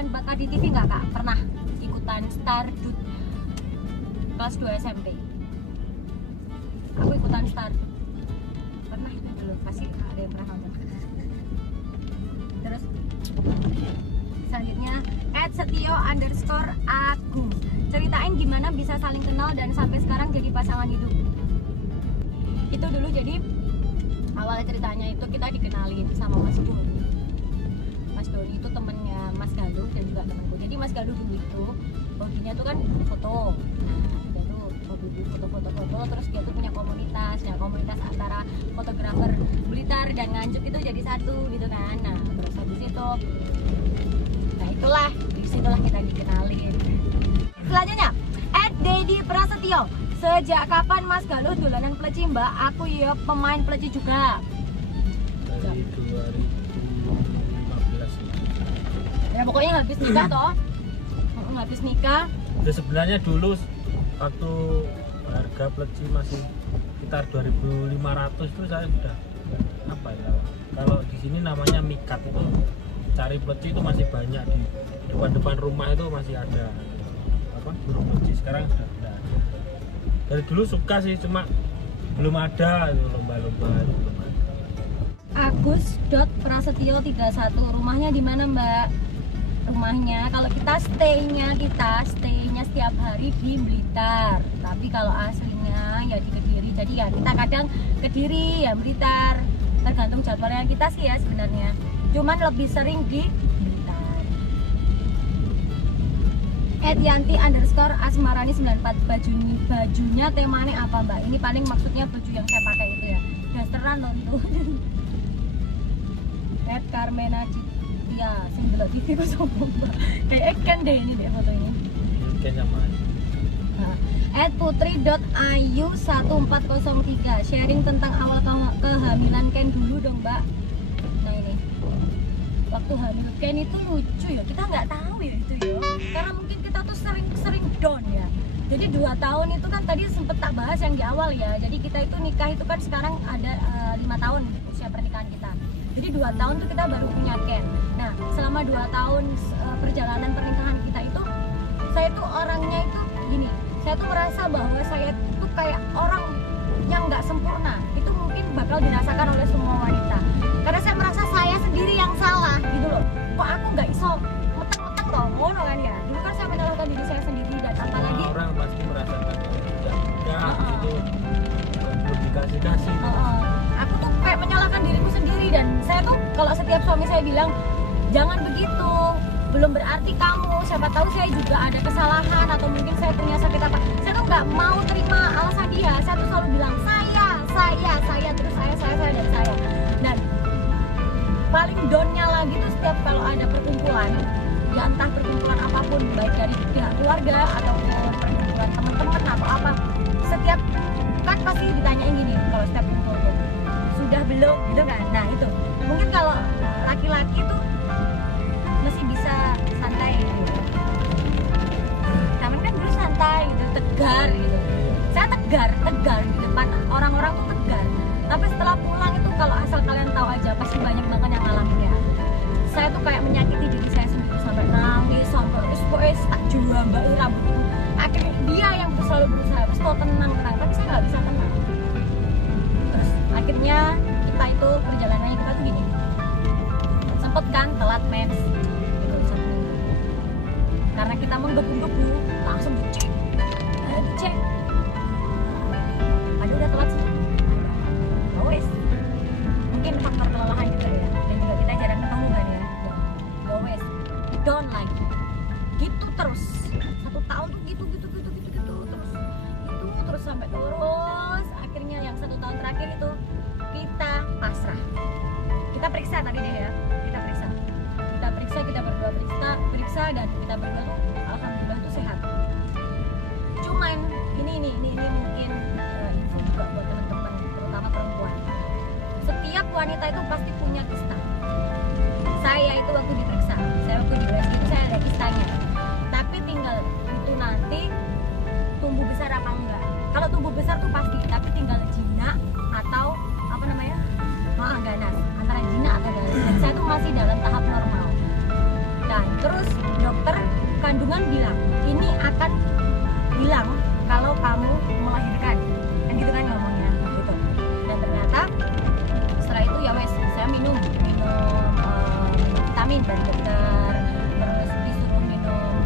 kalian bakat di TV nggak kak? Pernah ikutan Stardut kelas 2 SMP? Aku ikutan Stardut. Pernah dulu, pasti ada yang pernah nonton. Terus selanjutnya @setio_agung. Ceritain gimana bisa saling kenal dan sampai sekarang jadi pasangan hidup. Itu dulu jadi awal ceritanya itu kita dikenalin sama Mas Doni. Mas Doni itu temennya Mas Galuh dan juga temanku. Jadi Mas Galuh dulu itu hobinya tuh kan foto. Nah, dia tuh hobi foto-foto, terus dia tuh punya komunitas. Nah, komunitas antara fotografer Blitar dan Nganjuk itu jadi satu gitu kan. Nah, terus habis itu itulah, disitulah kita dikenalin. Selanjutnya, @Dedi Prasetyo. Sejak kapan Mas Galuh dolanan pleci mbak? Aku ya pemain pleci juga. Dari 2015. Ya pokoknya habis nikah toh. Habis nikah. Ya, sebenarnya dulu waktu harga pleci masih sekitar 2.500 itu saya sudah apa ya? Kalau di sini namanya mikat itu. Cari pleci itu masih banyak di depan rumah itu masih ada apa burung pleci, sekarang sudah tidak ada. Dari dulu suka sih, cuma belum ada lomba-lomba itu belum ada. Agus.prasetyo31. Rumahnya di mana mbak? Rumahnya kalau kita stay-nya setiap hari di Blitar, tapi kalau aslinya ya di Kediri. Jadi ya kita kadang Kediri ya Blitar, tergantung jadwalnya kita sih ya sebenarnya. Cuman lebih sering di Blitar. @yanti_asmarani94. Bajunya temanya apa mbak? Ini paling maksudnya baju yang saya pakai itu ya. Dasteran loh itu. @Carmena Citya. Sing delok TV ku sopo mbak? Kayak ikan deh ini deh foto ini. Ikan sama. @putri.ayu1403. Sharing tentang awal kehamilan Ken dulu dong mbak. Nah ini waktu hamil Ken itu lucu ya, kita nggak tahu ya itu ya, karena mungkin kita tuh sering down ya. Jadi 2 tahun itu kan tadi sempet tak bahas yang di awal ya. Jadi kita itu nikah itu kan sekarang ada 5 tahun usia pernikahan kita. Jadi 2 tahun tuh kita baru punya Ken. Nah selama 2 tahun perjalanan pernikahan kita itu, saya tuh orangnya itu gini, saya tuh merasa bahwa saya tuh kayak orang yang nggak sempurna. Itu mungkin bakal dirasakan oleh semua wanita, karena saya merasa saya sendiri yang salah gitu loh. Kok aku nggak iso meteng-meteng toh ngono kan ya. Dulu kan saya menyalahkan diri saya sendiri, dan apalagi orang pasti merasakan itu belum dikasih. Aku tuh kayak menyalahkan diriku sendiri, dan saya tuh kalau setiap suami saya bilang jangan begitu, belum berarti kamu, siapa tahu saya juga ada kesalahan atau mungkin saya punya sakit apa, saya tuh nggak mau terima alasan dia. Saya tuh selalu bilang saya terus saya dan saya. Dan paling downnya lagi tuh setiap kalau ada perkumpulan, ya entah perkumpulan apapun, baik dari pihak keluarga ataupun perkumpulan teman-teman atau apa, setiap kan pasti ditanyain gini kalau setiap kumpul tuh, sudah belum gitu kan. Nah itu mungkin kalau laki-laki tuh masih bisa santai gitu. Namun kan dulu santai gitu, tegar gitu. Saya tegar di depan orang-orang tuh tegar. Tapi setelah pulang itu, kalau asal kalian tahu aja, pasti banyak banget yang ngalamin ya. Saya tuh kayak menyakiti diri saya sendiri, sampai nangis, sampai pokoknya tak jual mbak rambut itu. Akhirnya dia yang selalu berusaha, terus kok tenang, tapi saya nggak bisa tenang. Terus akhirnya kita itu perjalanannya kita tuh gini, sempet kan telat mens gitu, 1 minggu. Karena kita menggebu-gebu langsung dicek. Aduh udah telat sih. Wes, mungkin faktor kelelahan juga ya, dan juga kita jarang ketemu kan ya. Wes, down lagi, gitu terus 1 tahun tuh gitu terus sampai terus akhirnya yang 1 tahun terakhir itu kita pasrah. Kita periksa tadi deh ya, kita berdua periksa dan kita berdua tuh alhamdulillah tuh sehat. Cuman ini mungkin info juga buat teman-teman, terutama perempuan. Setiap wanita itu pasti punya kista. Saya itu waktu diperiksa, saya waktu di USG itu saya ada kistanya. Tapi tinggal itu nanti tumbuh besar apa enggak. Kalau tumbuh besar tuh pasti, tapi tinggal jinak atau apa namanya? Ganas, antara jinak atau ganas. Dan saya tuh masih dalam tahap normal. Dan terus kandungan bilang ini akan hilang kalau kamu melahirkan, kan gitu kan ngomongnya gitu. Dan ternyata setelah itu ya wes saya minum vitamin dari dokter, terus disuruh minum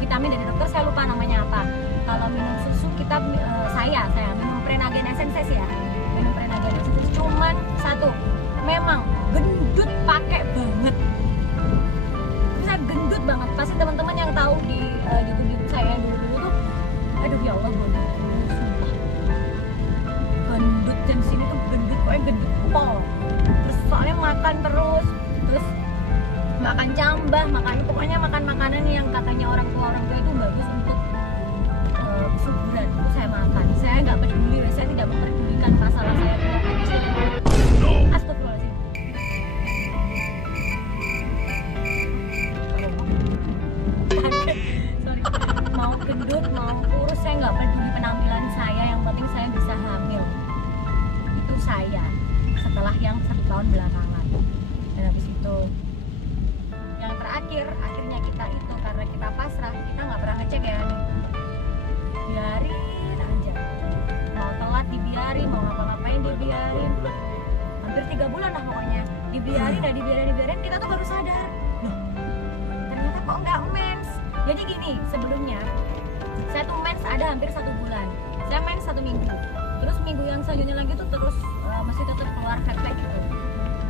vitamin dari dokter, saya lupa namanya apa. Kalau minum susu kita saya minum Prenagen Essence ya, minum Prenagen Essence cuman satu, memang gendut pakai banget. Saya gendut banget, pasti teman-teman yang tahu di YouTube saya dulu tuh, aduh ya Allah gendut, sumpah gendut, dan sini tuh gendut, pokoknya gendut pol. Terus soalnya makan terus makan cambah, pokoknya makan makanan yang katanya orang tua itu bagus untuk kesuburan, itu saya makan. Saya nggak peduli, saya tidak memperdulikan masalah saya tua kecil. Astagfirullahaladzim. Sorry, mau gendut mau kurus saya nggak peduli penampilan saya, yang penting saya bisa hamil. Itu saya setelah yang 1 tahun belakangan. Dan habis itu yang terakhir, akhirnya kita itu karena kita pasrah, kita nggak pernah ngecek ya nih, biarin aja, mau telat dibiarin, mau ngapa-ngapain dibiarin, hampir 3 bulan lah pokoknya dibiarin, kita tuh baru sadar loh, ternyata kok nggak mens. Jadi gini, sebelumnya saya tuh mens ada hampir 1 bulan, saya mens 1 minggu, terus minggu yang selanjutnya lagi tuh terus masih tetap keluar flek gitu,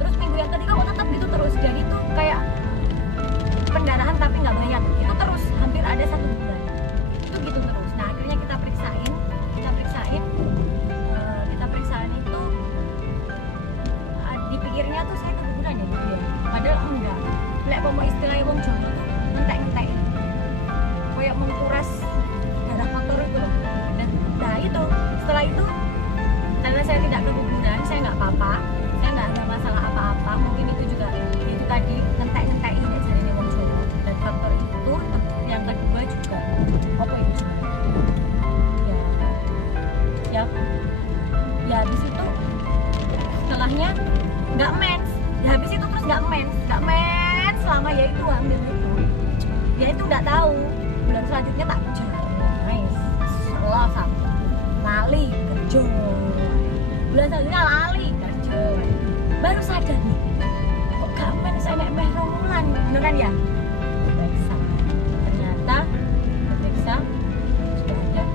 terus minggu yang ketiga kok tetap gitu terus, jadi tuh kayak pendarahan tapi nggak banyak, itu terus hampir ada 1 bulan itu gitu terus. Nah akhirnya kita periksain itu dipikirnya tuh saya keguguran ya gitu ya, padahal enggak. Lek mau istilahnya wong Jawa tuh ngentek kayak menguras darah kotor itu loh. Dan nah itu setelah itu karena saya tidak keguguran, saya nggak apa-apa, saya nggak ada masalah apa-apa. Mungkin itu juga itu tadi ngentek ini jadinya wong Jawa. Dan faktor itu yang kedua juga apa itu ya habis itu setelahnya nggak mens, ya habis itu terus nggak mens selama ya itu hamil itu, ya itu nggak tahu bulan selanjutnya tak nice selasa lali kerja, bulan selanjutnya lali kerja, baru sadar nih kok gak mens enek meh 2 bulan, bener kan ya? Periksa, ternyata periksa sudah ada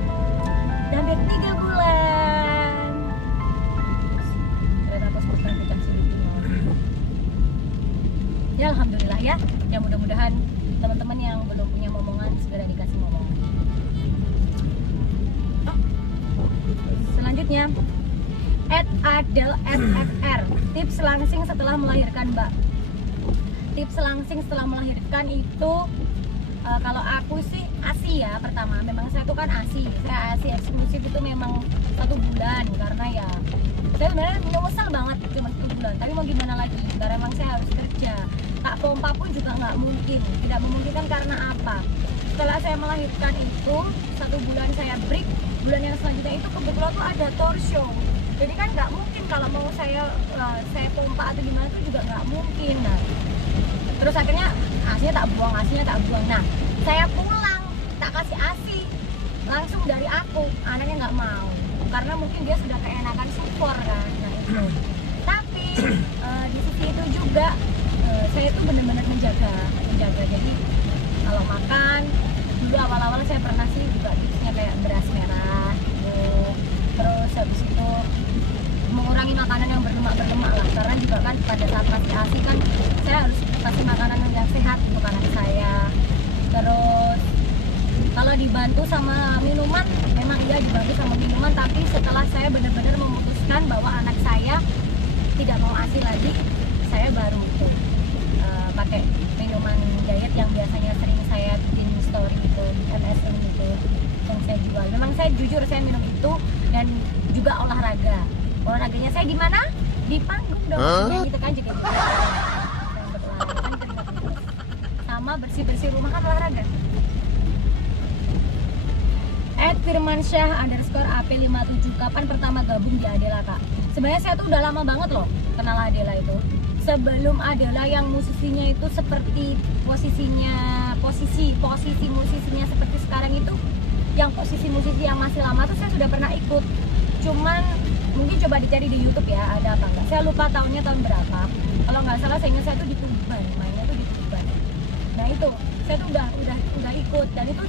hampir 3 bulan. Ternyata kos-kosan pucang sini. Ya alhamdulillah ya. Ya mudah-mudahan teman-teman yang belum punya momongan segera dikasih momongan. Selanjutnya @adel_fr, tips langsing setelah melahirkan Mbak. Tips langsing setelah melahirkan itu kalau aku sih ASI ya pertama. Memang saya tuh kan ASI, saya ASI eksklusif itu memang 1 bulan karena ya saya sebenarnya nyesel banget cuma 1 bulan. Tapi mau gimana lagi? Karena memang saya harus kerja. Tak pompa pun juga nggak mungkin, tidak memungkinkan karena apa? Setelah saya melahirkan itu 1 bulan saya break, bulan yang selanjutnya itu kebetulan tuh ada torsion. Jadi kan nggak mungkin kalau mau saya pompa atau gimana tuh juga nggak mungkin. Nah, terus akhirnya asinya tak buang. Nah, saya pulang tak kasih asi langsung dari aku, anaknya nggak mau karena mungkin dia sudah keenakan supor kan. Nah itu. Tapi di sisi itu juga saya tuh benar-benar menjaga. Jadi kalau makan dulu awal-awal saya pernah sih juga tipsnya kayak beras merah gitu. Terus habis itu mengurangi makanan yang berlemak lah, karena juga kan pada saat kasih asi kan saya harus kasih makanan yang sehat untuk anak saya. Terus kalau dibantu sama minuman, memang iya dibantu sama minuman, tapi setelah saya benar-benar memutuskan bahwa anak saya tidak mau asi lagi, saya baru pakai minuman diet yang biasanya sering saya bikin story itu, MSM gitu yang saya jual. Memang saya jujur saya minum itu, dan juga olahraganya saya di mana? Di panggung dong, gitu kan juga sama bersih rumah kan olahraga. @firmansyah_ap57, kapan pertama gabung di Adela Kak? Sebenarnya saya tuh udah lama banget loh kenal Adela itu. sebelum adalah yang musisinya itu seperti posisi musisinya seperti sekarang itu, yang posisi musisi yang masih lama tuh saya sudah pernah ikut. Cuman mungkin coba dicari di YouTube ya, ada apa enggak. Saya lupa tahunnya tahun berapa. Kalau nggak salah saya ingat saya tuh di Tuban, mainnya tuh di Tuban. Nah itu saya tuh udah ikut, dan itu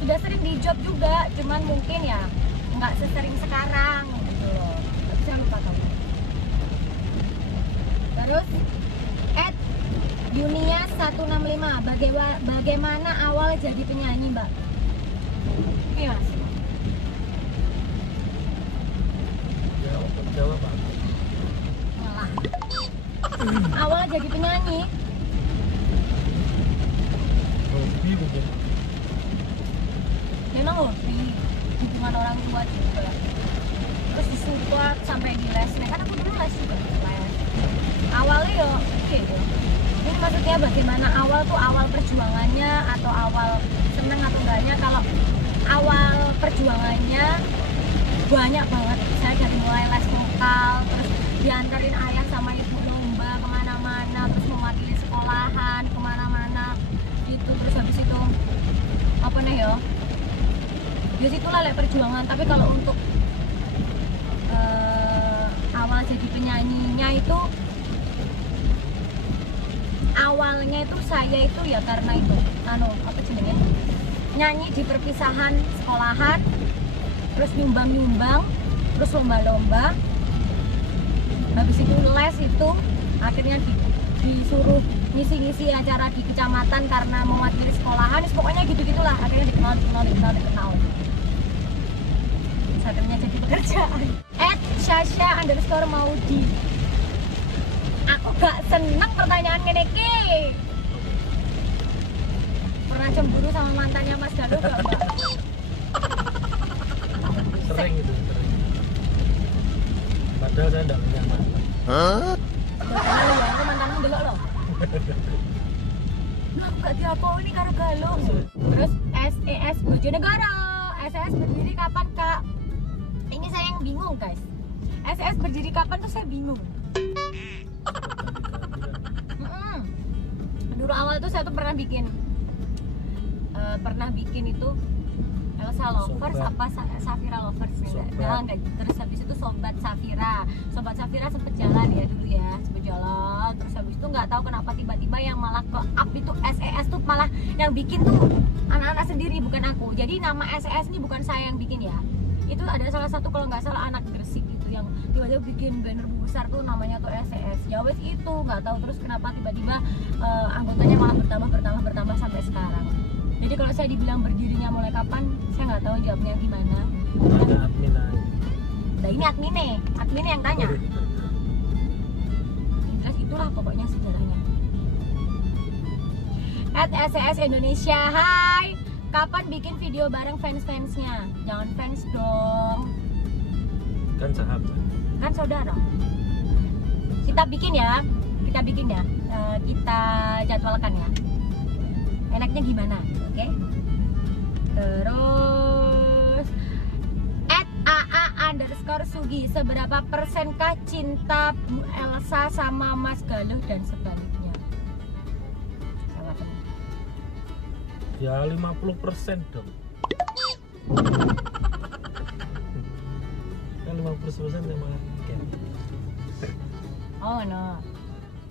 sudah sering di job juga. Cuman mungkin ya nggak sesering sekarang gitu loh. Tapi saya lupa tahunnya. Terus Yunia 165, bagaimana awal jadi penyanyi, Mbak? Iya, Mas. Jawab Pak. Malah. Awal jadi penyanyi. Hobi mungkin. Memang hobi, dukungan orang tua juga. Terus disupport sampai di les. Nah, kan aku dulu les juga, les. Awalnya yo, gitu. Ini maksudnya bagaimana awal tuh, awal perjuangannya atau awal seneng atau enggaknya. Kalau awal perjuangannya banyak banget. Saya dari mulai les vokal, terus diantarin ayah sama ibu lomba kemana-mana, terus mewakili sekolahan kemana-mana gitu. Terus habis itu apa nih ya? Ya situlah lah perjuangan. Tapi kalau untuk awal jadi penyanyinya itu, awalnya itu saya itu ya karena itu apa jenenge, nyanyi di perpisahan sekolahan, terus nyumbang, terus lomba-lomba, habis itu les itu, akhirnya disuruh ngisi-ngisi acara di kecamatan karena mewakili sekolahan, pokoknya gitu-gitulah, akhirnya dikenal. Akhirnya jadi pekerjaan. @Syasha_Maudi. Aku gak seneng pertanyaan ngene iki. Pernah cemburu sama mantannya Mas Galuh gak, Mbak? Sering itu, sering. Padahal saya enggak punya mantan. Ya, aku mantanmu delok loh. Lah gak diaponi karo Galuh. Terus SES Bojonegoro. SES berdiri kapan, Kak? Ini saya yang bingung, guys. SES berdiri kapan tuh saya bingung. Dulu awal tuh saya tuh pernah bikin itu Elsa Lovers apa Safira Lovers jalan kayak gitu. Terus habis itu Sobat Safira sempet jalan ya dulu ya, sempet jalan. Terus habis itu nggak tahu kenapa tiba-tiba yang malah ke up itu SES tuh malah yang bikin tuh anak-anak sendiri, bukan aku. Jadi nama SES ini bukan saya yang bikin ya. Itu ada salah satu kalau nggak salah anak Gresik gitu yang tiba-tiba bikin banner besar tuh namanya tuh SES. Ya wes itu nggak tahu terus kenapa tiba-tiba anggotanya malah bertambah sampai sekarang. Jadi kalau saya dibilang berdirinya mulai kapan, saya nggak tahu jawabnya gimana. Ada admin aja. Nah ini adminnya yang tanya. Terus itulah pokoknya sejarahnya. @SES Indonesia, hai. Kapan bikin video bareng fans-fansnya? Jangan fans dong. Kan sahabat. Kan saudara. Kita bikin ya. Kita jadwalkan ya. Enaknya gimana? Oke. Terus @AA_Sugi, seberapa persenkah cinta Bu Elsa sama Mas Galuh dan sebaliknya? Ya 50% dong. Kan 50% memang kan. Oh no.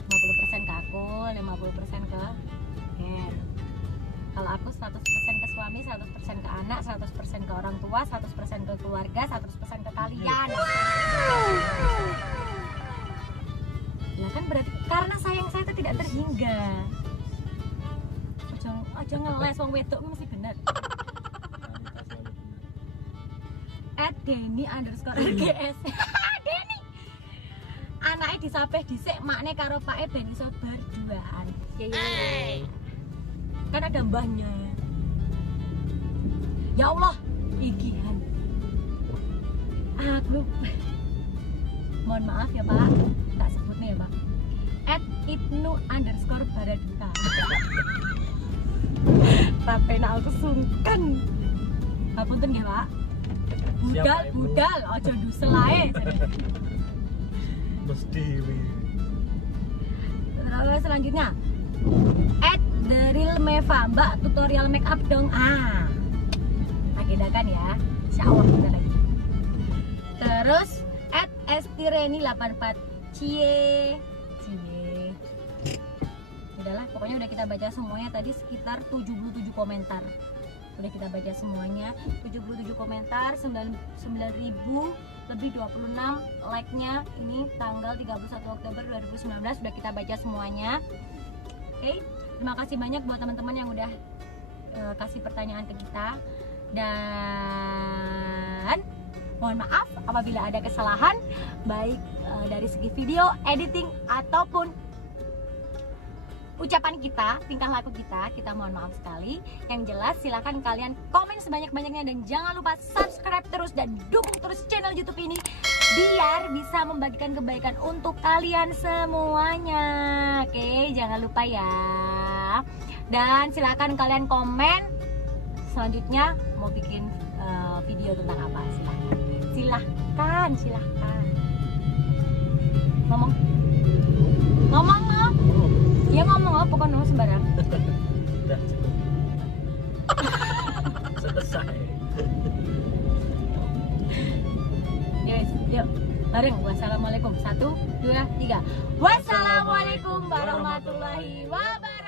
50% ke aku, 50% ke kalau aku 100% ke suami, 100% ke anak, 100% ke orang tua, 100% ke keluarga, 100% ke kalian. Ya kan berarti karena sayang saya itu tidak terhingga. Aja ngeles wong wedok mesti bener. @Denny_RGS. Denny. Anaknya disapeh dhisik, makne karo pake ben iso berduaan. Ya. Kan ada mbahnya. Ya Allah, igihan. Aku mohon maaf ya Pak, tak sebutnya ya Pak. @Ibnu_Baraduta. Tapi aku sungkan. Hapunten nggih Pak. Budal, ojo ndusel ae. Mesti. Terus selanjutnya @therealmeva, Mbak tutorial make up dong. Agendakan ya, insya Allah kita lagi. Terus @estireni84, cie. Udahlah, pokoknya udah kita baca semuanya tadi, sekitar 77 komentar. Udah kita baca semuanya, 77 komentar, 9.000 lebih 26 like-nya. Ini tanggal 31 Oktober 2019 udah kita baca semuanya. Oke, terima kasih banyak buat teman-teman yang udah kasih pertanyaan ke kita. Dan mohon maaf apabila ada kesalahan baik dari segi video, editing ataupun ucapan kita, tingkah laku kita mohon maaf sekali. Yang jelas silahkan kalian komen sebanyak-banyaknya dan jangan lupa subscribe terus dan dukung terus channel YouTube ini biar bisa membagikan kebaikan untuk kalian semuanya. Oke, jangan lupa ya. Dan silahkan kalian komen selanjutnya mau bikin video tentang apa, silahkan. Ngomong ya, ngomong apa kan sembarang. Udah cukup. Selesai. Yes, yuk bareng. Wassalamualaikum. 1, 2, 3. Wassalamualaikum warahmatullahi wabarakatuh.